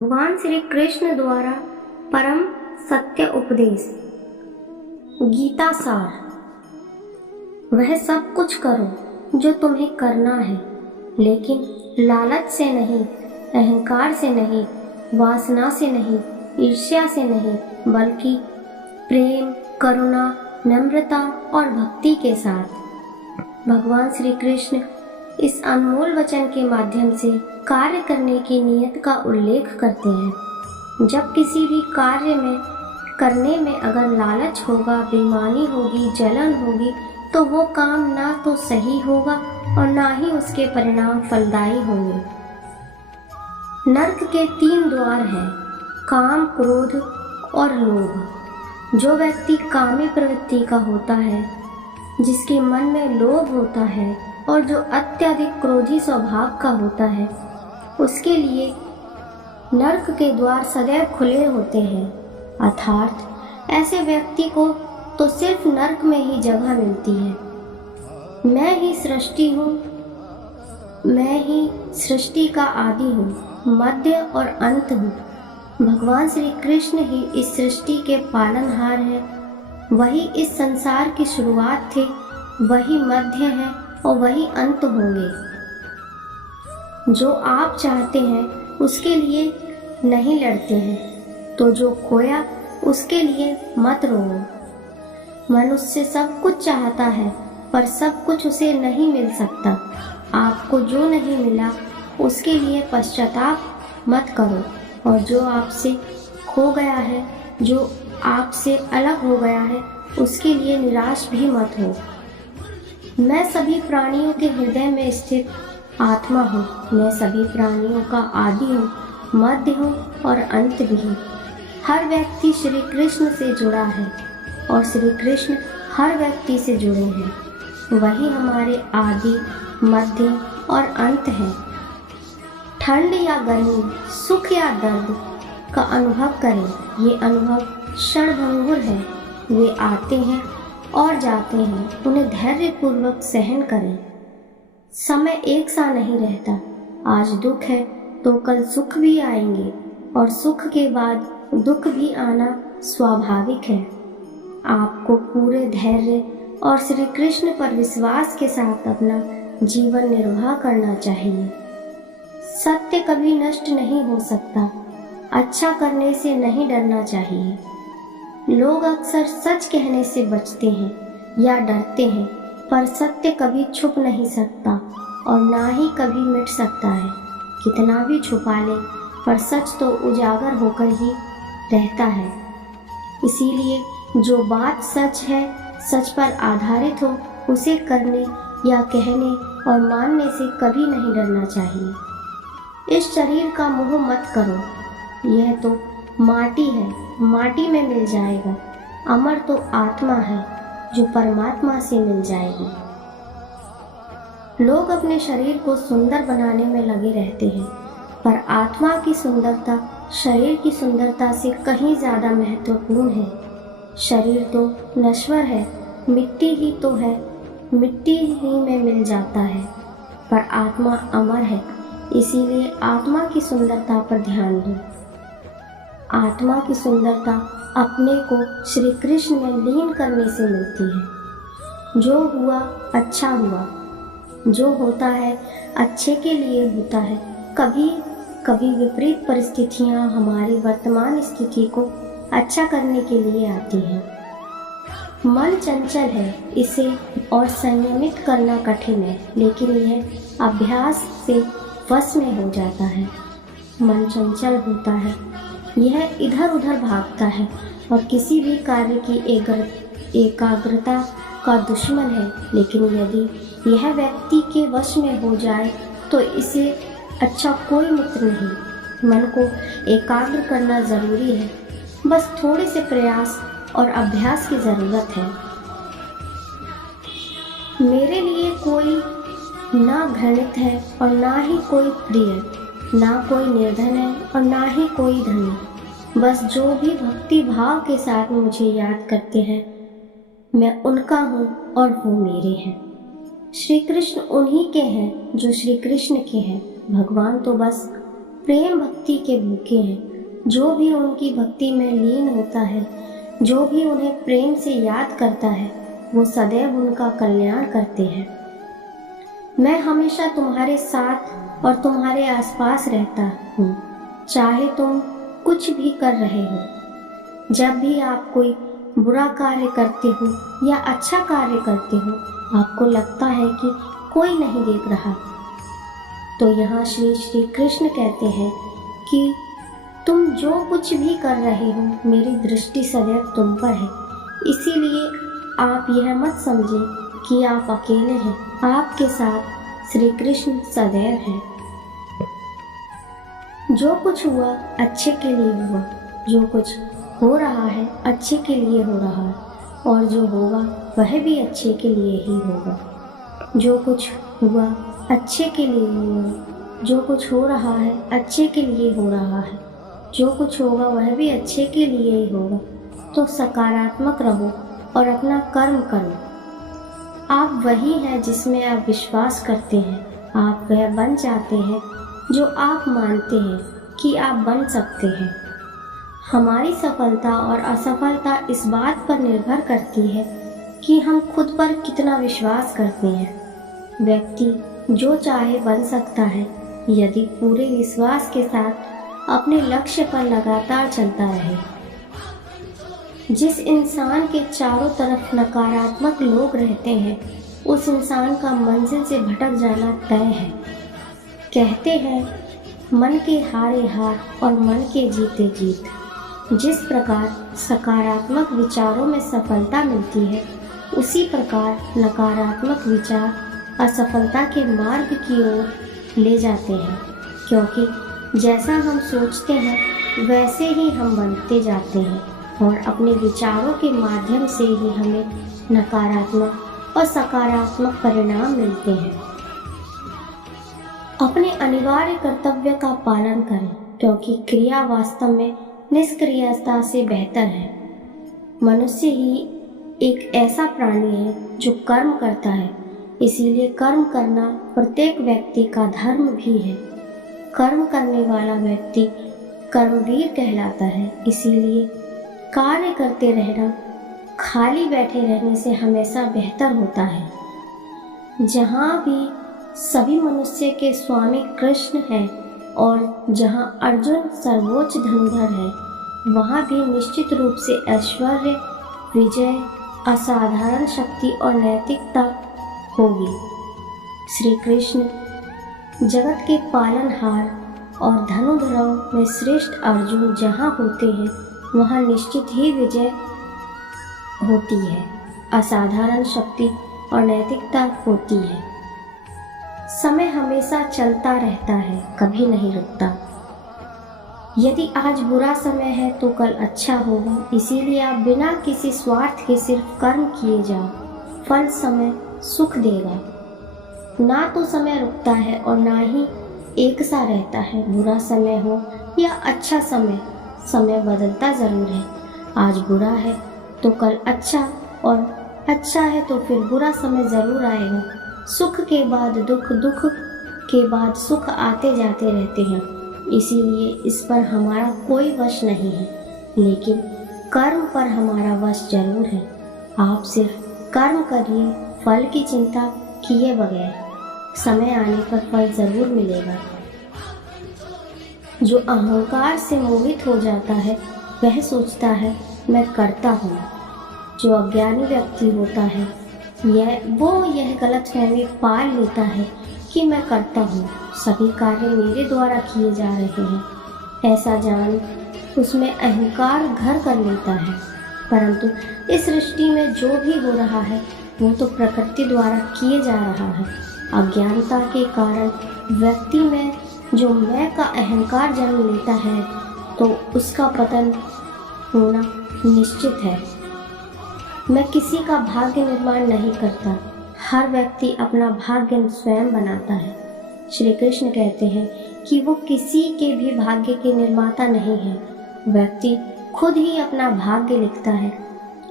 भगवान श्री कृष्ण द्वारा परम सत्य उपदेश। गीता सार। वह सब कुछ करो जो तुम्हें करना है, लेकिन लालच से नहीं, अहंकार से नहीं, वासना से नहीं, ईर्ष्या से नहीं, बल्कि प्रेम, करुणा, नम्रता और भक्ति के साथ। भगवान श्री कृष्ण इस अनमोल वचन के माध्यम से कार्य करने की नीयत का उल्लेख करते हैं। जब किसी भी कार्य में करने में अगर लालच होगा, बेईमानी होगी, जलन होगी, तो वो काम ना तो सही होगा और ना ही उसके परिणाम फलदायी होंगे। नरक के 3 द्वार हैं, काम, क्रोध और लोभ। जो व्यक्ति कामी प्रवृत्ति का होता है, जिसके मन में लोभ होता है और जो अत्यधिक क्रोधी स्वभाव का होता है, उसके लिए नरक के द्वार सदैव खुले होते हैं। अर्थात ऐसे व्यक्ति को तो सिर्फ नरक में ही जगह मिलती है। मैं ही सृष्टि हूँ, मैं ही सृष्टि का आदि हूँ, मध्य और अंत हूँ। भगवान श्री कृष्ण ही इस सृष्टि के पालनहार हैं। वही इस संसार की शुरुआत थे, वही मध्य है और वही अंत होंगे। जो आप चाहते हैं उसके लिए नहीं लड़ते हैं, तो जो खोया उसके लिए मत रोओ। मनुष्य सब कुछ चाहता है, पर सब कुछ उसे नहीं मिल सकता। आपको जो नहीं मिला उसके लिए पश्चाताप मत करो, और जो आपसे खो गया है, जो आपसे अलग हो गया है, उसके लिए निराश भी मत हो। मैं सभी प्राणियों के हृदय में स्थित आत्मा हूँ। मैं सभी प्राणियों का आदि हूँ, मध्य हूँ और अंत भी हूँ। हर व्यक्ति श्री कृष्ण से जुड़ा है और श्री कृष्ण हर व्यक्ति से जुड़े हैं। वही हमारे आदि, मध्य और अंत हैं। ठंड या गर्मी, सुख या दर्द का अनुभव करें। ये अनुभव क्षणभंगुर है। वे आते हैं और जाते हैं, उन्हें धैर्यपूर्वक सहन करें। समय एक सा नहीं रहता। आज दुख है तो कल सुख भी आएंगे, और सुख के बाद दुख भी आना स्वाभाविक है। आपको पूरे धैर्य और श्री कृष्ण पर विश्वास के साथ अपना जीवन निर्वाह करना चाहिए। सत्य कभी नष्ट नहीं हो सकता। अच्छा करने से नहीं डरना चाहिए। लोग अक्सर सच कहने से बचते हैं या डरते हैं, पर सत्य कभी छुप नहीं सकता और ना ही कभी मिट सकता है। कितना भी छुपा ले, पर सच तो उजागर होकर ही रहता है। इसीलिए जो बात सच है, सच पर आधारित हो, उसे करने या कहने और मानने से कभी नहीं डरना चाहिए। इस शरीर का मोह मत करो। यह तो माटी है, माटी में मिल जाएगा। अमर तो आत्मा है, जो परमात्मा से मिल जाएगी। लोग अपने शरीर को सुंदर बनाने में लगे रहते हैं, पर आत्मा की सुंदरता शरीर की सुंदरता से कहीं ज़्यादा महत्वपूर्ण है। शरीर तो नश्वर है, मिट्टी ही तो है, मिट्टी ही में मिल जाता है, पर आत्मा अमर है। इसीलिए आत्मा की सुंदरता पर ध्यान दो। आत्मा की सुंदरता अपने को श्री कृष्ण में लीन करने से मिलती है। जो हुआ अच्छा हुआ, जो होता है अच्छे के लिए होता है। कभी कभी विपरीत परिस्थितियां हमारी वर्तमान स्थिति को अच्छा करने के लिए आती हैं। मन चंचल है, इसे और संयमित करना कठिन है, लेकिन यह अभ्यास से वश में हो जाता है। मन चंचल होता है, यह इधर उधर भागता है और किसी भी कार्य की एकाग्रता का दुश्मन है। लेकिन यदि यह व्यक्ति के वश में हो जाए तो इसे अच्छा कोई मित्र नहीं। मन को एकाग्र करना जरूरी है, बस थोड़े से प्रयास और अभ्यास की ज़रूरत है। मेरे लिए कोई ना घृणित है और ना ही कोई प्रिय, ना कोई निर्धन है और ना ही कोई धनी। बस जो भी भक्ति भाव के साथ मुझे याद करते हैं, मैं उनका हूँ और वो मेरे हैं। श्री कृष्ण उन्हीं के हैं जो श्री कृष्ण के हैं। भगवान तो बस प्रेम भक्ति के भूखे हैं। जो भी उनकी भक्ति में लीन होता है, जो भी उन्हें प्रेम से याद करता है, वो सदैव उनका कल्याण करते हैं। मैं हमेशा तुम्हारे साथ और तुम्हारे आसपास रहता हूँ, चाहे तुम कुछ भी कर रहे हो। जब भी आप कोई बुरा कार्य करते हो या अच्छा कार्य करते हो, आपको लगता है कि कोई नहीं देख रहा, तो यहाँ श्री कृष्ण कहते हैं कि तुम जो कुछ भी कर रहे हो, मेरी दृष्टि सदैव तुम पर है। इसीलिए आप यह मत समझें कि आप अकेले हैं, आपके साथ श्री कृष्ण सदैव हैं। जो कुछ हुआ अच्छे के लिए हुआ, जो कुछ हो रहा है अच्छे के लिए हो रहा है, और जो होगा वह भी अच्छे के लिए ही होगा। जो कुछ हुआ अच्छे के लिए हुआ, जो कुछ हो रहा है अच्छे के लिए हो रहा है, जो कुछ होगा वह भी अच्छे के लिए ही होगा। तो सकारात्मक रहो और अपना कर्म करो। आप वही हैं जिसमें आप विश्वास करते हैं। आप वह बन जाते हैं जो आप मानते हैं कि आप बन सकते हैं। हमारी सफलता और असफलता इस बात पर निर्भर करती है कि हम खुद पर कितना विश्वास करते हैं। व्यक्ति जो चाहे बन सकता है, यदि पूरे विश्वास के साथ अपने लक्ष्य पर लगातार चलता रहे। जिस इंसान के चारों तरफ नकारात्मक लोग रहते हैं, उस इंसान का मंजिल से भटक जाना तय है। कहते हैं, मन के हारे हार और मन के जीते जीत। जिस प्रकार सकारात्मक विचारों में सफलता मिलती है, उसी प्रकार नकारात्मक विचार असफलता के मार्ग की ओर ले जाते हैं। क्योंकि जैसा हम सोचते हैं वैसे ही हम बनते जाते हैं, और अपने विचारों के माध्यम से ही हमें नकारात्मक और सकारात्मक परिणाम मिलते हैं। अपने अनिवार्य कर्तव्य का पालन करें, क्योंकि क्रिया वास्तव में निष्क्रियता से बेहतर है। मनुष्य ही एक ऐसा प्राणी है जो कर्म करता है, इसीलिए कर्म करना प्रत्येक व्यक्ति का धर्म भी है। कर्म करने वाला व्यक्ति कर्मवीर कहलाता है। इसीलिए कार्य करते रहना खाली बैठे रहने से हमेशा बेहतर होता है। जहाँ भी सभी मनुष्य के स्वामी कृष्ण हैं और जहाँ अर्जुन सर्वोच्च धनुर्धर है, वहाँ भी निश्चित रूप से ऐश्वर्य, विजय, असाधारण शक्ति और नैतिकता होगी। श्री कृष्ण जगत के पालनहार और धनुर्धरों में श्रेष्ठ अर्जुन जहाँ होते हैं, वहाँ निश्चित ही विजय होती है, असाधारण शक्ति और नैतिकता होती है। समय हमेशा चलता रहता है, कभी नहीं रुकता। यदि आज बुरा समय है तो कल अच्छा होगा। इसीलिए आप बिना किसी स्वार्थ के सिर्फ कर्म किए जाओ। फल समय सुख देगा। ना तो समय रुकता है और ना ही एक सा रहता है। बुरा समय हो या अच्छा समय, समय बदलता ज़रूर है। आज बुरा है तो कल अच्छा, और अच्छा है तो फिर बुरा समय ज़रूर आएगा। सुख के बाद दुख, दुख के बाद सुख आते जाते रहते हैं। इसीलिए इस पर हमारा कोई वश नहीं है, लेकिन कर्म पर हमारा वश जरूर है। आप सिर्फ कर्म करिए, फल की चिंता किए बगैर। समय आने पर फल जरूर मिलेगा। जो अहंकार से मोहित हो जाता है, वह सोचता है मैं करता हूँ। जो अज्ञानी व्यक्ति होता है, यह गलतफहमी पाल लेता है कि मैं करता हूँ, सभी कार्य मेरे द्वारा किए जा रहे हैं। ऐसा जान उसमें अहंकार घर कर लेता है। परंतु इस सृष्टि में जो भी हो रहा है, वो तो प्रकृति द्वारा किए जा रहा है। अज्ञानता के कारण व्यक्ति में जो मैं का अहंकार जन्म लेता है, तो उसका पतन होना निश्चित है। मैं किसी का भाग्य निर्माण नहीं करता। हर व्यक्ति अपना भाग्य स्वयं बनाता है। श्री कृष्ण कहते हैं कि वो किसी के भी भाग्य के निर्माता नहीं है। व्यक्ति खुद ही अपना भाग्य लिखता है।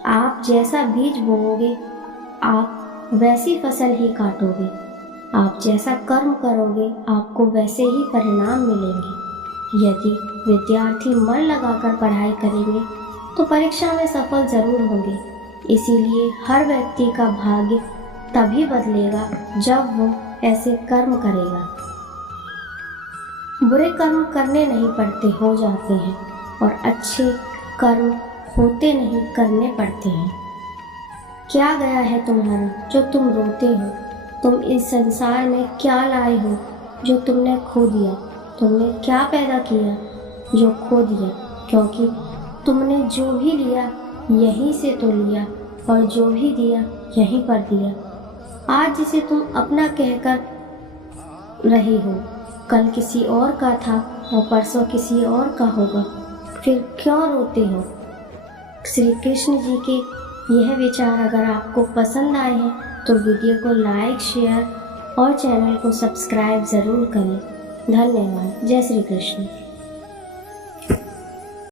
आप जैसा बीज बोओगे, आप वैसी फसल ही काटोगे। आप जैसा कर्म करोगे, आपको वैसे ही परिणाम मिलेंगे। यदि विद्यार्थी मन लगाकर पढ़ाई करेंगे तो परीक्षा में सफल जरूर होंगे। इसीलिए हर व्यक्ति का भाग्य तभी बदलेगा जब वो ऐसे कर्म करेगा। बुरे कर्म करने नहीं पड़ते, हो जाते हैं, और अच्छे कर्म होते नहीं, करने पड़ते हैं। क्या गया है तुम्हारा जो तुम रोते हो? तुम इस संसार में क्या लाए हो जो तुमने खो दिया? तुमने क्या पैदा किया जो खो दिया? क्योंकि तुमने जो भी लिया यहीं से तो लिया, और जो भी दिया यहीं पर दिया। आज जिसे तुम अपना कहकर रहे हो, कल किसी और का था और परसों किसी और का होगा। फिर क्यों रोते हो? श्री कृष्ण जी के यह विचार अगर आपको पसंद आए हैं तो वीडियो को लाइक, शेयर और चैनल को सब्सक्राइब ज़रूर करें। धन्यवाद। जय श्री कृष्ण।